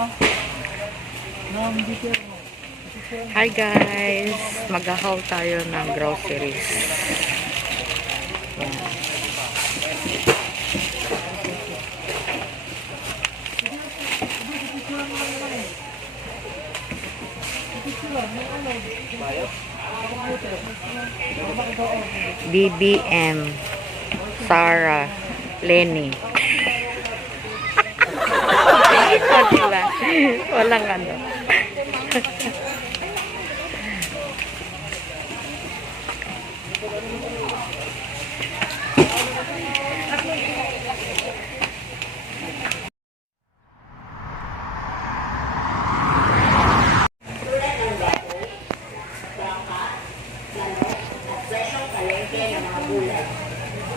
Hi guys, mag-haul tayo ng groceries. BBM, Sarah, Lenny. O diba? Walang ano.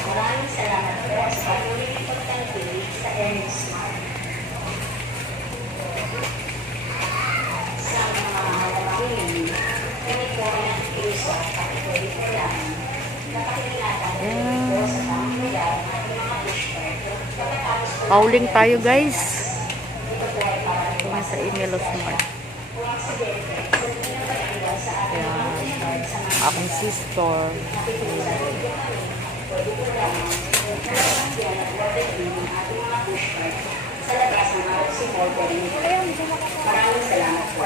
Maraming salamat po sa patuloy na pagtangkilik sa Ernest Smart. Sa mga halaking kami po ay nakikiusap at ituloy po lang na pakingatan po sa tamang lugar ng ating mga pushcart. Hauling tayo guys. Ito po ay para Kung sa Inelo Smart. kung aksidente sa pinapatigal sa ating mga pushcart sa mga Akong sister. pwede po lang nalagyan at waterproof ng ating mga pushcart sa labas ng RC ordering. Maraming salamat po.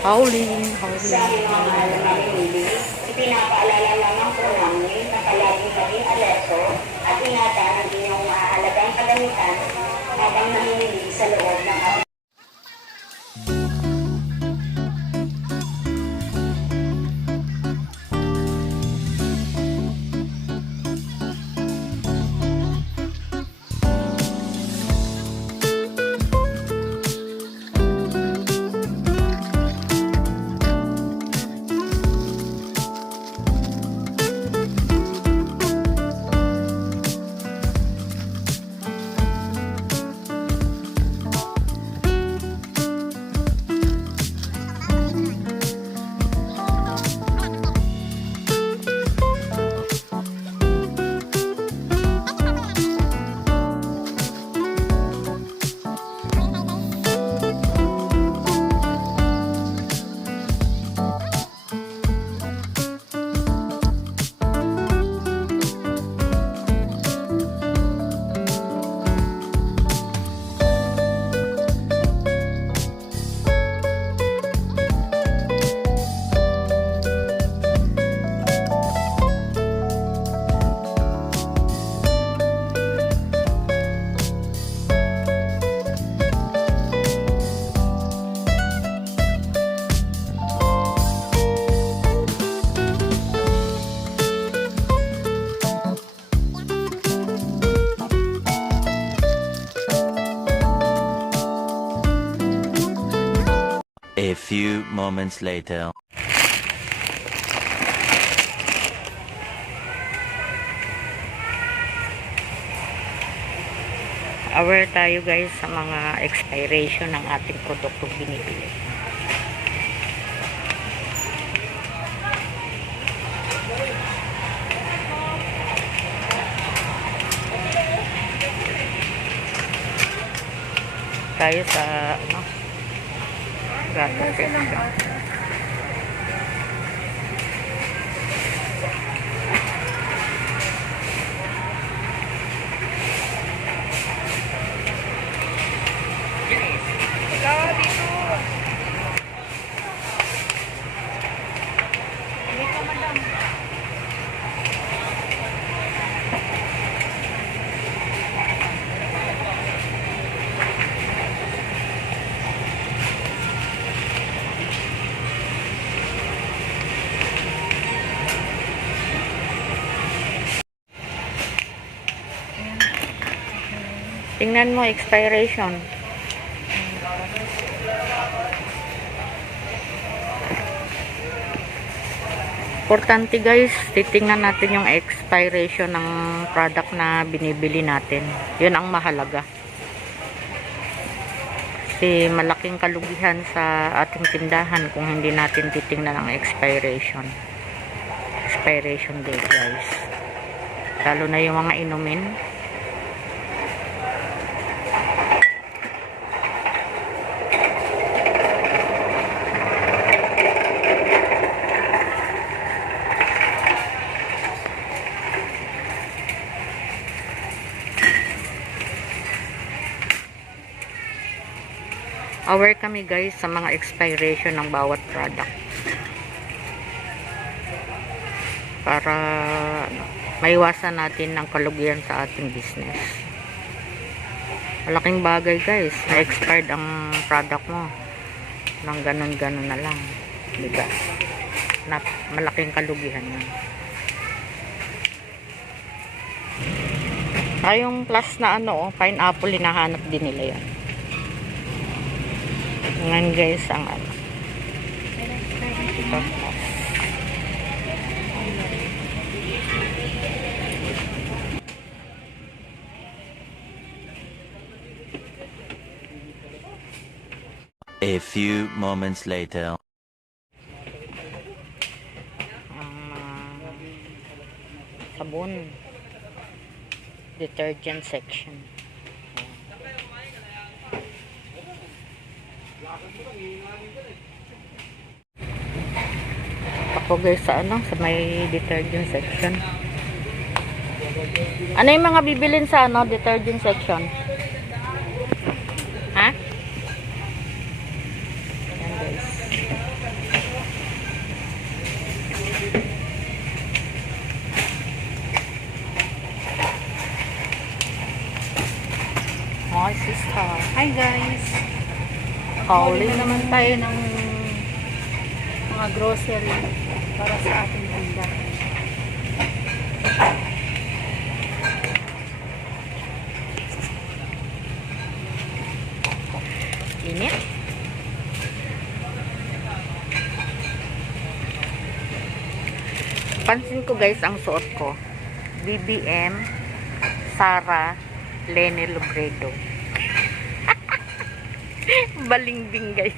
Hauling. Sa aming mga mahal na mamimili, ipinapaalala lamang po namin na palaging maging alerto at ingatan ang inyong mahalagang kagamitan habang namimili sa loob ng ating A few moments later. Aware tayo guys sa mga expiration ng ating produktong binibili. Tayo sa Groceries. Tingnan mo expiration. Importante guys, titingnan natin yung expiration ng product na binibili natin. Yun ang mahalaga. Kasi malaking kalugihan sa ating tindahan kung hindi natin titingnan ang expiration date guys. Lalo na yung mga inumin. aware kami guys sa mga expiration ng bawat product. Para maiwasan natin ng kalugihan sa ating business. Malaking bagay guys, na-expired ang product mo. Nang ganun-ganun na lang. Diba? Na malaking kalugihan na. Yung plus na pineapple, hinahanap din nila yan. Ngayon guys, ang ito. A few moments later. Sabon. Detergent section. Ako guys sa may detergent section. Ano yung mga bibilin sa detergent section? Ha? Ayan guys. Hi sister. Hi guys! Howling Huli naman naman tayo ng mga grocery para sa ating tindahan. Init. Pansin ko guys ang suot ko. BBM Sara Lene Lobredo. Balingbing guys.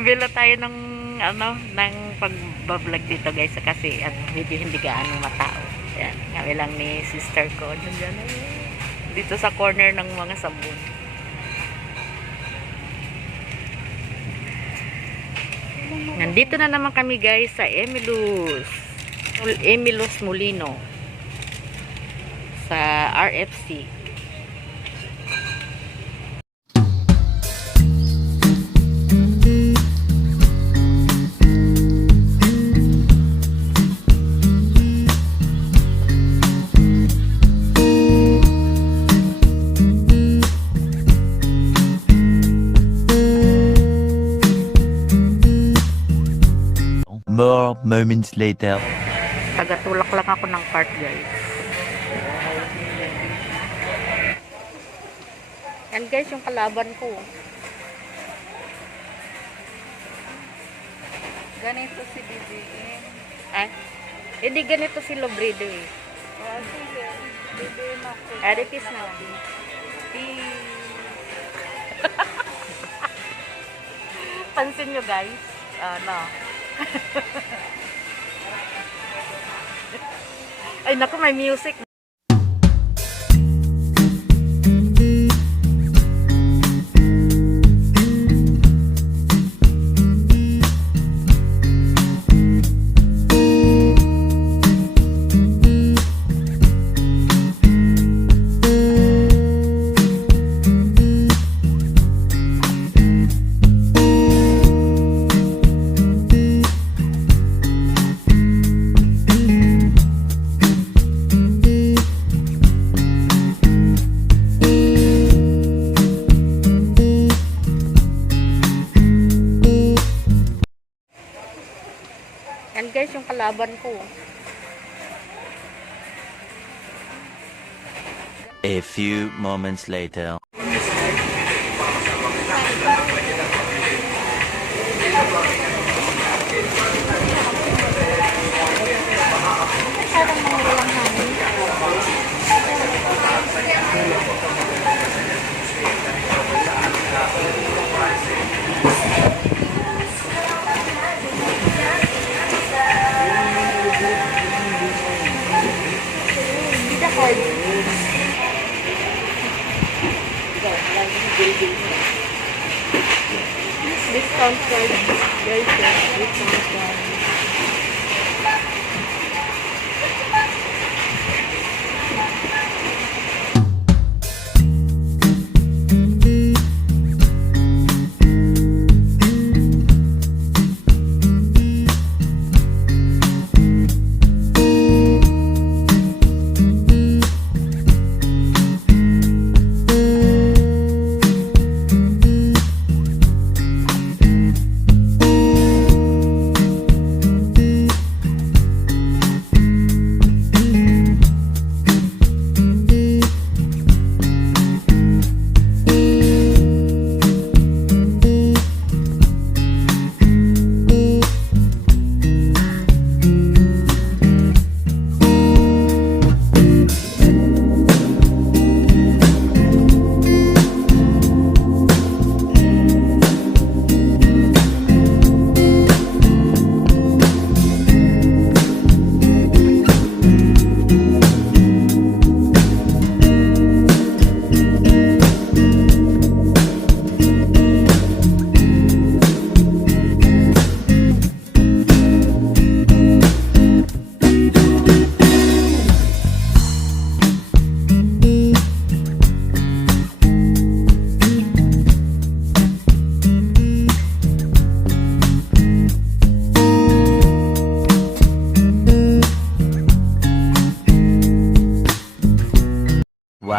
Bila tayo ng ng pagbablog dito guys kasi medyo hindi gaano matao. Yan, kami lang ni sister ko dito sa corner ng mga sabon. Nandito na naman kami guys sa Emilus Molino sa RFC. More moments later. Tagatulak lang ako ng cart guys. Yan guys yung kalaban ko. Ganito si BBM. Hindi ganito si Lobredo eh. Sige, BBM ako. Repeat na lang. Pansin nyo guys. Ay naku, may music. Yan guys yung kalaban ko. A few moments later. Discount card. Guys, discount card.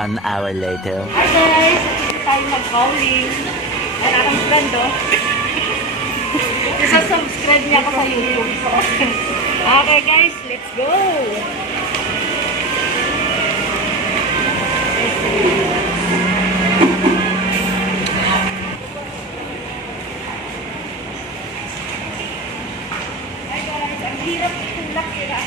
1 hour later. Hi guys! Dito tayo mag-bowling. Wala kang friend, oh. Isa-subscribe niya ako sa YouTube. Okay guys, let's go! Hi guys, ang hirap tulak nila.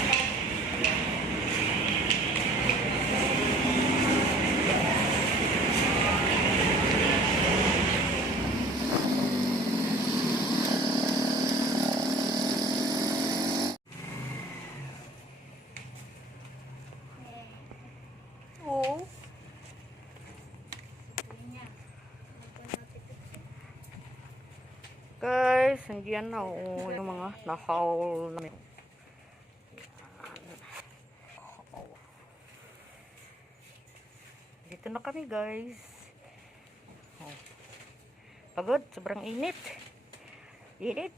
Oh. Guys, nandiyan na yung mga nahaul namin. Dito na kami guys. Oh. Pagod, sobrang init. Init.